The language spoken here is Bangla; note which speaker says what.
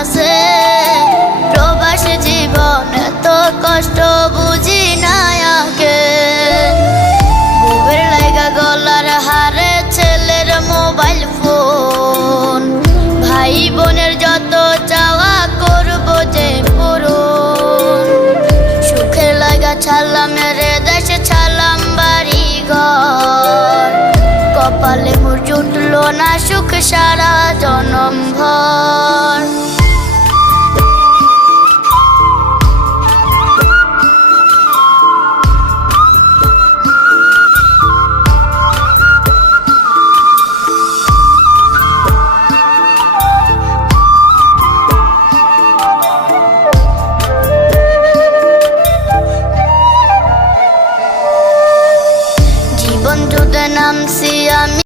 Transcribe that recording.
Speaker 1: আছে। প্রবাস জীবন এত কষ্ট বুঝি না আগে। গলার হারে ছেলের মোবাইল ফোন। ভাই বোনের যত করব যে সুখের ঘর কপালে জুটলো না সুখ সারা বন্ধুদের নামছি আমি